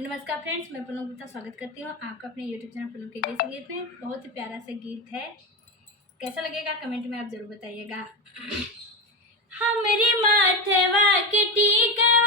नमस्कार फ्रेंड्स, मैं पूनम गुप्ता स्वागत करती हूँ आपका अपने यूट्यूब चैनल पूनम के गीत संगीत में। बहुत ही प्यारा सा गीत है, कैसा लगेगा कमेंट में आप जरूर बताइएगा। हमरी माथवा के टीका